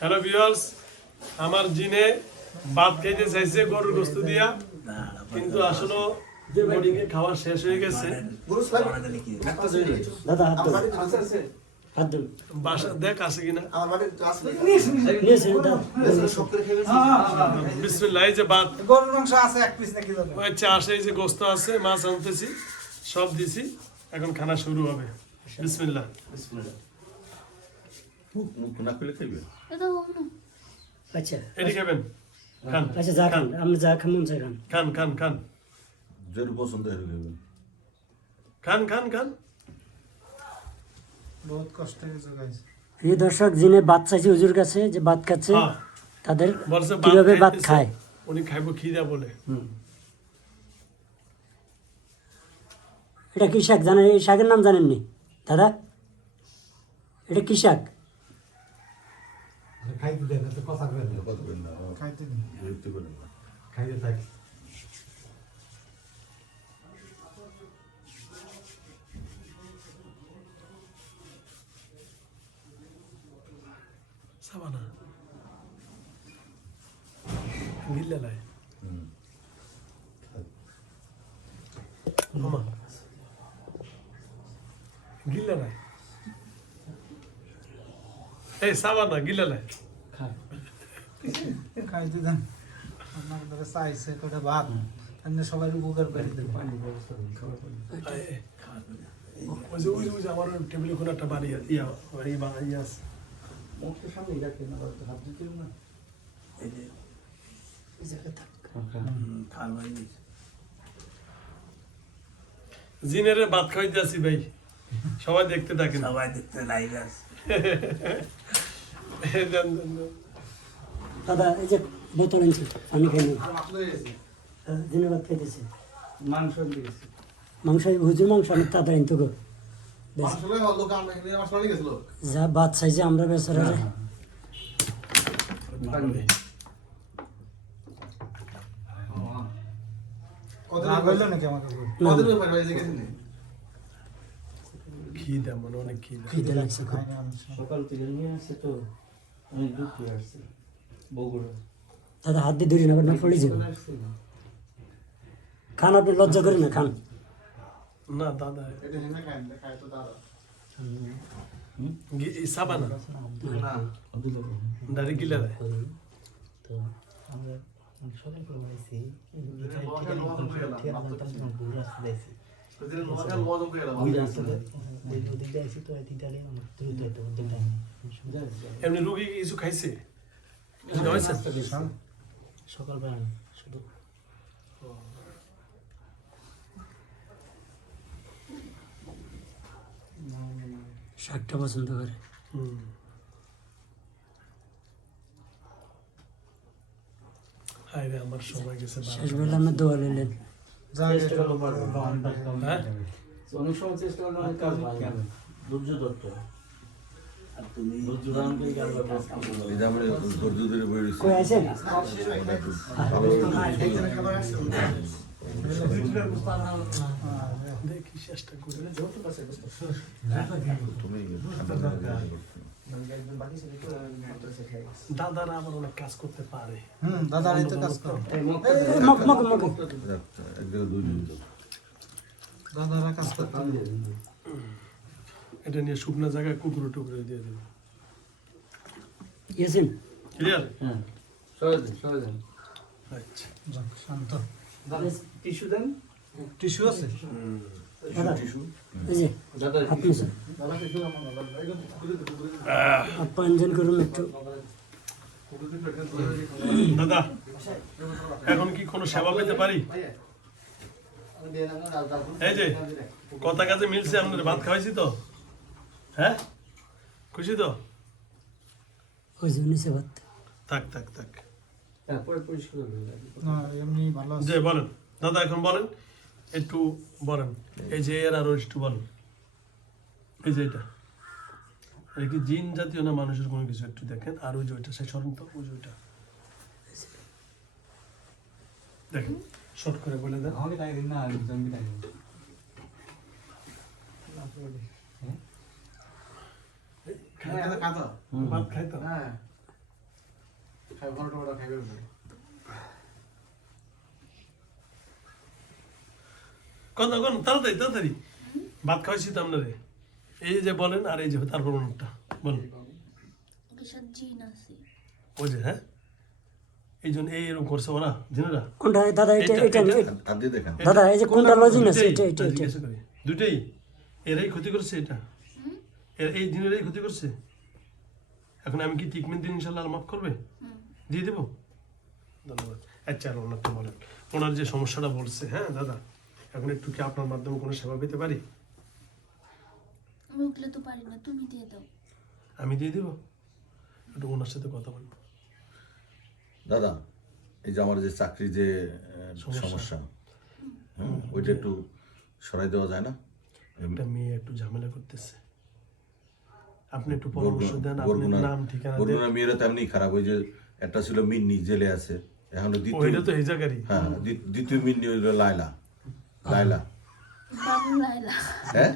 Hello viewers আমার জিনে ভাত খাইতে চাইছে গরুর গোস্ত দিয়া। কিন্তু আসলে খাওয়া শেষ হয়ে গেছে। বাসা দেখ আছে কিনা? বিসমিল্লাহ যে ভাত। গরুর মাংস আছে এক পিস নাকি দাদা? ওই যে গোস্ত আছে মাছ আনতেছি সব দিছি। এখন খানা শুরু হবে। বিসমিল্লাহ। না পেলে খাইবে? আচ্ছা এটি খাবেন? খান। আচ্ছা যা খান আপনি যা খান মন চাই খান। খান খান খান। যেটা পছন্দ হয় খাইবে খান খান খান। বহুত কষ্ট হয়েছে গাইস এই দর্শক যিনি ভাত চাইছে হুজুর কাছে যে ভাত খাচ্ছে হ্যাঁ। তাদের ভাত কীভাবে ভাত খায়? উনি খাইবো খিদা বলে। এটা কি শাক? জানেন এই শাকের নাম জানেননি? দাদা? এটা কি শাক? খাইতে দেন তো কথা কবেন না কথা পেন না খাইতে দিন বিরক্তি করেন না খাইতে থাকি সাবানা গিল্লা এই সাবানা গিল্লা লাই। খাইতে দেন। আপনার ধরে চাইছে কটা ভাত? আপনি সবাই উপকার করে দেন এই, এই। ওই যে ওই যে ওই যে আমার টেবিলে কোনো একটা বাড়ি আছে, ইয়া ইয়া বা- ইয়া আছে। জিনের ভাত খাইতে আসি ভাই। সবাই দেখতে থাকেন। সবাই দেখতে লাইভ আছে। দাদা এই যে বোতল আনছি পানি খাই নিন দিনের ভাত মাংস দিয়েছি মাংস হুজুর মাংস অনেক তাড়াতাড়ি তো গো। যা ভাত চাইছে আমরা বেচারা হইল নাকি আমাকে? না, খিদা মনে অনেক খিদা খিদে লাগছে সকাল থেকে নিয়ে আসছে তো অনেক দূর থেকে আসছে বগুড়া দাদা হাত দিয়ে ধরি না না পড়ে যাবে খান আপনি লজ্জা করেন না খান না দাদা সাবানা দাঁড়ি গিলা তো আমরা সকাল করে বাড়াইছি এমনি রুগী কিছু খাইছে কিছু খাওয়াইছে? সকাল বেলা শুধু শাকটা পছন্দ করে হুম। আমার সময় গেছে। শেষ বেলা আমরা দোয়া নিলেন যা চেষ্টা করব পারব হ্যাঁ? অনেক সময় চেষ্টা করলে অনেক কাজ হয়। না ধৈর্য ধরতে তুমি দাদারা আবার অনেক কাজ করতে পারে। হুম দাদা তো কাজ করো। মক মক মক এক জায়গায় দুই দিন দাদারা কাজ করতে এটা নিয়ে শুকনো জায়গায় কুকুরে টুকরে দিয়ে দেবে। ইয়েছেন ক্লিয়ার হ্যাঁ। সবাই দেন সবাই দেন। আচ্ছা। শান্ত। টিস্যু দেন? টিস্যু আছে? দাদা এই যে দাদা আপ্যায়ন করুন একটু দাদা এখন কি কোনো সেবা পেতে পারি? এই যে কথা কাজে মিলছে আপনাদের ভাত খাওয়াইছি তো। হ্যাঁ? খুশি তো? ওই যে নিচে ভাত থাক থাক থাক যে বলেন। দাদা এখন বলেন একটু বলেন। এই যে এর আরও একটু বলেন। এই যে এটা। এটা কি জিন জাতীয় না মানুষের কোনো কিছু একটু দেখেন? আর ওই যে ওইটা সেই স্মরণ তো ওই যে ওইটা। দেখেন শর্ট করে বলে দেন। আমাকে টাকা দিন না জমি টাকা দিন। ভাত খাই তো? খাই ভালো টাকা খাইবে বলে। কোন কোন তাড়াতাড়ি তাড়াতাড়ি। ভাত খাওয়াইছি তো আপনারে। এই যে বলেন আর এই যে তারপর অন্যটা বলেন। কিসব জিন আছে। ওই যে হ্যাঁ? এই জন্য এই এরকম করছে ওরা জিনেরা। কোনটা? দাদা এটা এটা- দাদা এই যে কোনটা লজিন আছে? এটা এটা এটা। দুইটাই? এরাই ক্ষতি করছে এটা? এর- এই দিনেরাই ক্ষতি করছে? এখন আমি কি ট্রিটমেন্ট দিন ইনশাল্লাহ মাফ করবে? দিয়ে দেবো? ধন্যবাদ। আচ্ছা আর ওনারটা বলেন। ওনার যে সমস্যাটা বলছে হ্যাঁ দাদা? এখন একটু কি আপনার মাধ্যমে কোনো সেবা পেতে পারি? আমি উঠলে তো পারি না তুমি দিয়ে দাও। আমি দিয়ে দেবো? একটু ওনার সাথে কথা বলব। দাদা এই যে আমার যে চাকরি যে সমস্যা। সমস্যা ওইটা একটু সরাই দেওয়া যায় না? একটা মেয়ে একটু ঝামেলা করতেছে। আপনি একটু পরামর্শ দেন আপনার নাম ঠিকানা দেন। মেয়েরা তেমনি খারাপ ওই যে একটা ছিল মিন্নি জেলে আছে। এখন দ্বিতীয় ওইটা তো হেজাগারি হ্যাঁ দ্বিতীয় মিন্নি হইল লাইলা লাইলা লাইলা হ্যাঁ?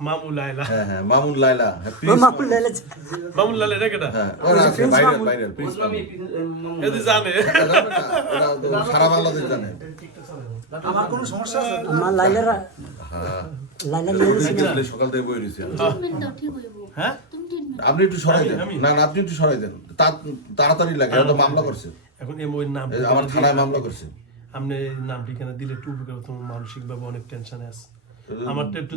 মামু লাইলা হ্যাঁ হ্যাঁ মামুন লাইলা হ্যাঁ লাইলা লাইলা এটা কেটা? হ্যাঁ প্রিন্স এই মামুন। পিন- মামুন। এদের জানে? এটা জানে না, ওরা তো সারা বাংলাদেশ জানে। আমার কোনো সমস্যা আছে? আমার লাইলারা হ্যাঁ। লাইলা নিয়ে গেছি। না। দেখলে সকাল থেকে বই রয়েছে ট্রিটমেন্টটাও ঠিক হইব। হ্যাঁ? আপনি একটু সরাই দেন। না না আপনি একটু সরাই দেন। তা- তাড়াতাড়ি লাগে এটা মামলা করছে। এখন এম ওই নাম আমার থানায় মামলা করছে। আপনি নাম ঠিকানা দিলে হতো মানসিক ভাবে অনেক টেনশনে আছে। আমারটা একটু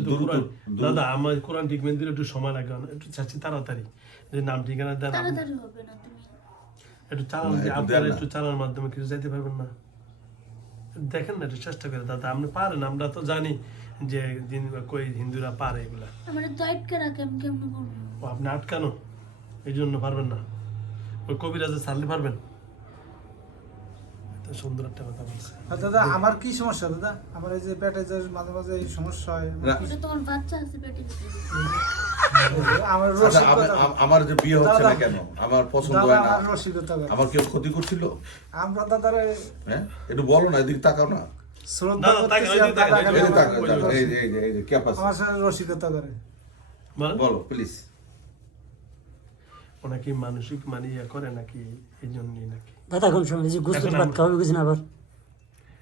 দাদা আমার কোরআন একটু সময় লাগে একটু চাচ্ছি তাড়াতাড়ি। যে নাম ঠিকানা দেন আপনি। তাড়াতাড়ি হবে না তুমি। একটু চালান আপনারা একটু চালানোর মাধ্যমে কিছু যাইতে পারবেন না। দেখেন না একটু চেষ্টা করে দাদা আপনি পারেন আমরা তো জানি যে দিন কই হিন্দুরা পারে এগুলা। আমার তো আটকে রাখে কেমন করব? ও আপনি আটকানো এই জন্য পারবেন না। ওই কবিরাজে ছাড়লে পারবেন? সুন্দর একটা কথা বলছে। দাদা আমার কি সমস্যা দাদা? আমার এই যে পেটে যে মাঝে মাঝে এই সমস্যা হয় তোমার বাচ্চা আছে পেটে। আমার আচ্ছা, যে বিয়ে হচ্ছে না কেন? আমার পছন্দ হয় না। আমার কেউ ক্ষতি করছিল? আমরা দাদারে হ্যাঁ? একটু বলো না এদিকে তাকাও না। বলো। প্লিজ ওনাকে মানসিক মানে ইয়ে করে নাকি এই জন্যই নাকি? দাদা কোন সময় এই যে গুস্ত এখন ভাত আমরা- খাওয়াবে বুঝি না আবার।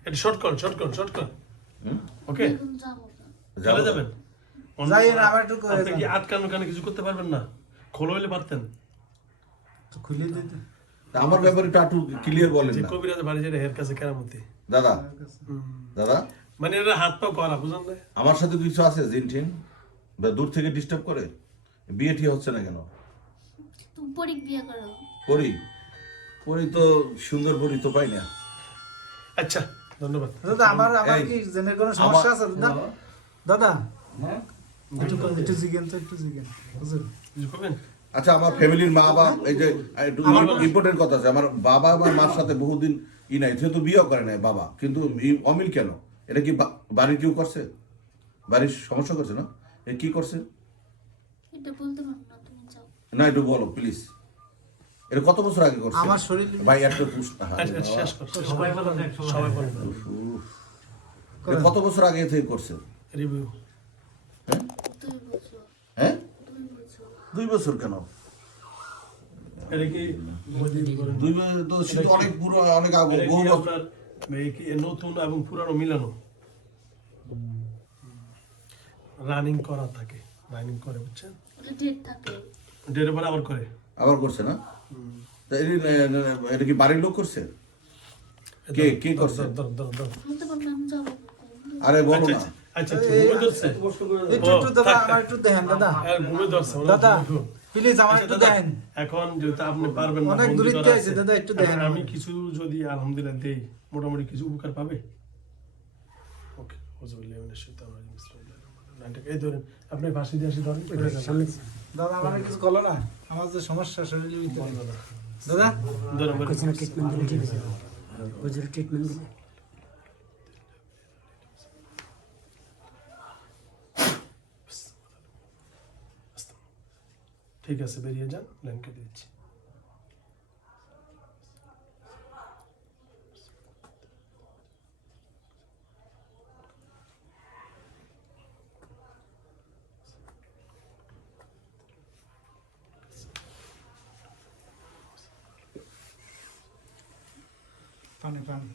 এটা শর্ট কর শর্ট কর শর্ট কর ওকে চলে যাবেন? যাই না, আমার একটু করে আপনি কি আটকানো কেন কিছু করতে পারবেন না? খোলো হইলে পারতেন। তো খুলে দিতে আমার ব্যাপারে একটু ক্লিয়ার বলেন যে না। কবিরাজ বাড়ি যেটা হের কাছে কেরামতি। দাদা দাদা? মানে এটা হাত পা করা বুঝলেন না? আমার সাথে কিছু আছে জিন টিন দূর থেকে ডিস্টার্ব করে? বিয়ে টি হচ্ছে না কেন? তুমি পরীক বিয়ে করো। পরি পরি তো সুন্দর পরি তো পাই না। আচ্ছা ধন্যবাদ। দাদা আমার আমার কি জেনের কোনো সমস্যা আছে? দাদা? দাদা? হ্যাঁ? একটু একটু জিজ্ঞেন তো একটু জিজ্ঞেন বুঝলেন আচ্ছা আমার ফ্যামিলির মা বাবা এই যে একটু ইম্পর্টেন্ট কথা আছে। আমার বাবা আমার মার সাথে বহুদিন ই নাই যেহেতু তো বিয়ে করে নাই বাবা। কিন্তু অমিল কেন? এটা কি বা- বাড়ির কেউ করছে? বাড়ির সমস্যা করছে না? এ কি করছে? এটা বলতে পারব না তুমি যাও। না একটু বলো প্লিজ এটা কত বছর আগে করছে? আমার শরীর- ভাই একটা পুষ- হ্যাঁ, আচ্ছা, আচ্ছা, শেষ কর সবাই। এটা কত বছর আগে থেকে করছে? রিভিউ। দুই বছর। হ্যাঁ? দুই বছর। কেন? দুই বছর অনেক পুরো অনেক আগে বহু বছর আপনার এই কি নতুন এবং পুরানো মিলানো? রানিং করা থাকে। রানিং করে বুঝছেন? ওটা ডেট থাকে। ডেটের পরে আবার করে। আবার করছে না? এটি, কি বাড়ির লোক করছে? কে কে করছে? আরে বলো না। আচ্ছা, ঘুমে ধরছে। একটু একটু দাদা আমার একটু দেখেন দাদা। আর ঘুমে ধরছে ওনার দাদা প্লিজ আমার একটু দেখেন। এখন যেহেতু আপনি পারবেন না অনেক বন্দি আছে, আছে, দাদা, একটু দেখেন। আমি কিছু যদি আলহামদুলিল্লাহ দেই মোটামুটি কিছু উপকার পাবে? ওকে হজবুল্লাহ মিনাশ শাইতানির রাজিম, বিসমিল্লাহির রহমানির রহিম। এই ধরেন আপনি ফাঁসি দিয়ে আসি ধরেন দাদা আমার কিছু না। আমার যে সমস্যা শরীরের ভিতরে দাদা ধরেন বলেন। কিছু না ট্রিটমেন্ট দিলে ঠিক আছে হুজুর ট্রিটমেন্ট দিলে ঠিক আছে বেরিয়ে যান লাইন কেটে দিচ্ছি পানি পানি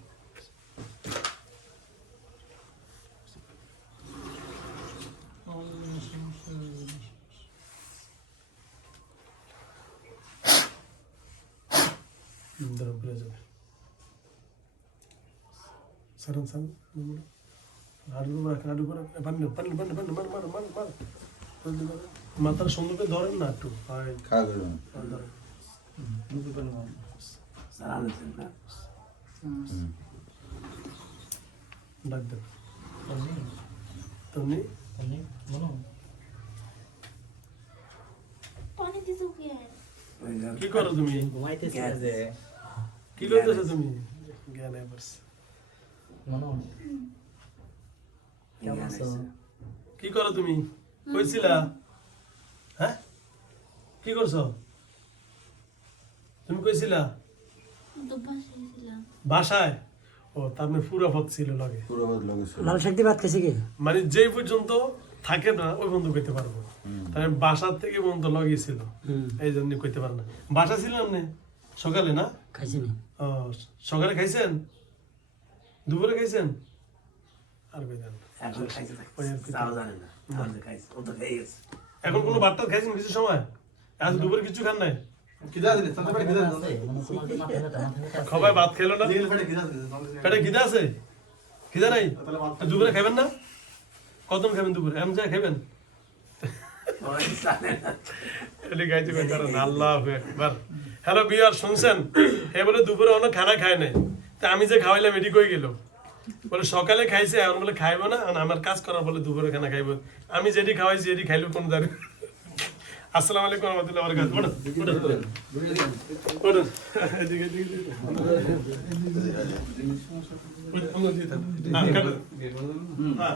ধরো ঘুরে যাবে সারান সারান হাডু করে রাখেন হাডু করে রাখেন পানি পানি পানি পানি মার মার। মাথার সুন্দর করে ধরেন না একটু হয় খাওয়া যাবে না। ধরেন। ডাক দেন তুমি পানি দিতে কি আর কি করো তুমি ঘুমাইতেছি না যে কি করতেছো তুমি জ্ঞান এবারস মনো কেমন আছো কি করো তুমি কইছিলা হ্যাঁ কি করছ তুমি কইছিলা তো বাসায় ও তার মানে পুরো পথ ছিল লাগে। পুরো গেছে। লাল শাক দিয়ে ভাত খেয়েছি কি? মানে যেই পর্যন্ত থাকে না ওই বন্ধু কইতে পারব। তাহলে বাসার থেকে বন্ধু এই জন্য কইতে পারে না। বাসা ছিল আপনি? সকালে না? খাইছি নি। ও সকালে খাইছেন? দুপুরে খাইছেন? আর কইতেন এখন কোনো বার্তা খাইছেন কিছু সময়? আজ দুপুরে কিছু খান নাই? সবাই ভাত খেলো না? পেটে খিদা আছে? খিদা নাই? দুপুরে খাবেন না? কতক্ষণ খাবেন দুপুরে? এম যায় খাবেন হ্যালো বিয়ার শুনছেন? হে বলে দুপুরে অনেক খানা খায় নাই। তা আমি যে খাওয়াইলাম এটি কই গেল? বলে সকালে খাইছে এখন বলে খাইবো না। আমার কাজ করার বলে দুপুরে খানা খাইবো। আমি যেটি খাওয়াইছি এটি খাইলো কোন জানি আসসালামু আলাইকুম রহমতুল্লাহ বরকাত ওঠো ওঠো এদিকে এদিকে। আমরা দিয়ে থাকি। হ্যাঁ। হ্যাঁ।